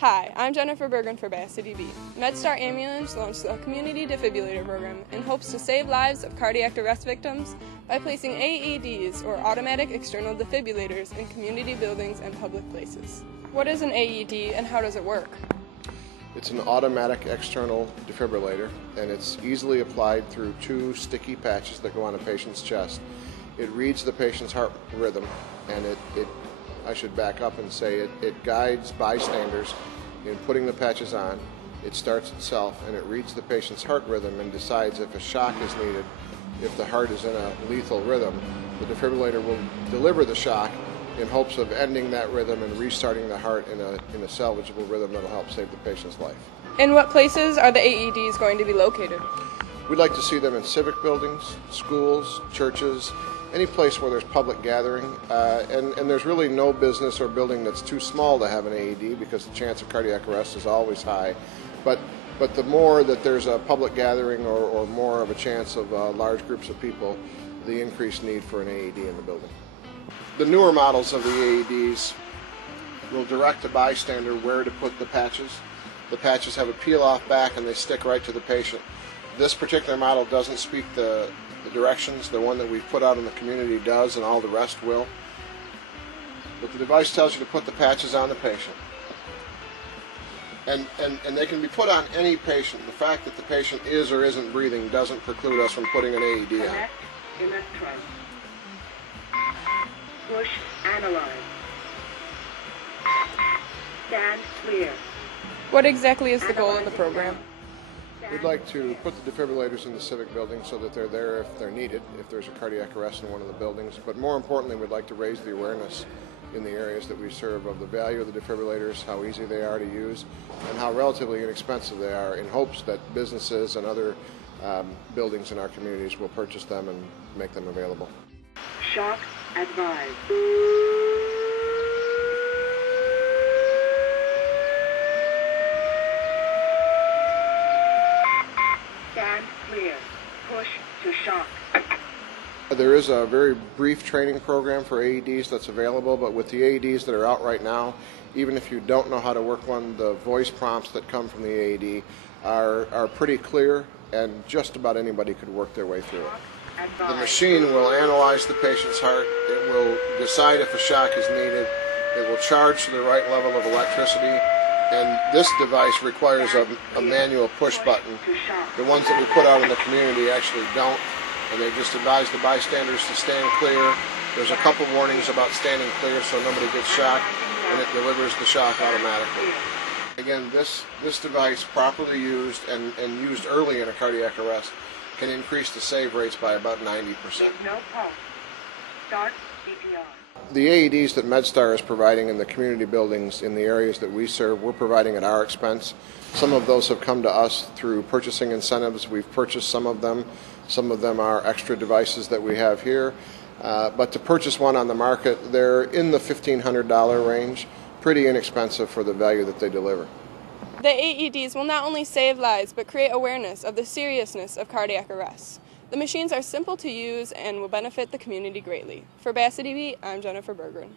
Hi, I'm Jennifer Bergen for AED. Medstar Ambulance launched the Community Defibrillator Program in hopes to save lives of cardiac arrest victims by placing AEDs, or automatic external defibrillators, in community buildings and public places. What is an AED and how does it work? It's an automatic external defibrillator, and it's easily applied through two sticky patches that go on a patient's chest. It reads the patient's heart rhythm, and I should back up and say it guides bystanders in putting the patches on. It starts itself, and it reads the patient's heart rhythm and decides if a shock is needed. If the heart is in a lethal rhythm, the defibrillator will deliver the shock in hopes of ending that rhythm and restarting the heart in a salvageable rhythm that will help save the patient's life. In what places are the AEDs going to be located? We'd like to see them in civic buildings, schools, churches, any place where there's public gathering, and there's really no business or building that's too small to have an AED because the chance of cardiac arrest is always high. But the more that there's a public gathering or more of a chance of large groups of people, the increased need for an AED in the building. The newer models of the AEDs will direct the bystander where to put the patches. The patches have a peel-off back and they stick right to the patient. This particular model doesn't speak the directions. The one that we've put out in the community does, and all the rest will. But the device tells you to put the patches on the patient. And they can be put on any patient. The fact that the patient is or isn't breathing doesn't preclude us from putting an AED on. Electron. Push analyze. Stand clear. What exactly is the goal of the program? We'd like to put the defibrillators in the civic buildings so that they're there if they're needed, if there's a cardiac arrest in one of the buildings. But more importantly, we'd like to raise the awareness in the areas that we serve of the value of the defibrillators, how easy they are to use, and how relatively inexpensive they are, in hopes that businesses and other buildings in our communities will purchase them and make them available. Shock advised. Stand clear. Push to shock. There is a very brief training program for AEDs that's available, but with the AEDs that are out right now, even if you don't know how to work one, the voice prompts that come from the AED are pretty clear, and just about anybody could work their way through it. The machine will analyze the patient's heart. It will decide if a shock is needed. It will charge to the right level of electricity. And this device requires a manual push button. The ones that we put out in the community actually don't, and they just advise the bystanders to stand clear. There's a couple warnings about standing clear so nobody gets shocked, and it delivers the shock automatically. Again, this device, properly used and used early in a cardiac arrest, can increase the save rates by about 90%. No pulse. Start CPR. The AEDs that Medstar is providing in the community buildings in the areas that we serve, we're providing at our expense. Some of those have come to us through purchasing incentives. We've purchased some of them. Some of them are extra devices that we have here. But to purchase one on the market, they're in the $1,500 range, pretty inexpensive for the value that they deliver. The AEDs will not only save lives, but create awareness of the seriousness of cardiac arrest. The machines are simple to use and will benefit the community greatly. For AED, I'm Jennifer Bergen.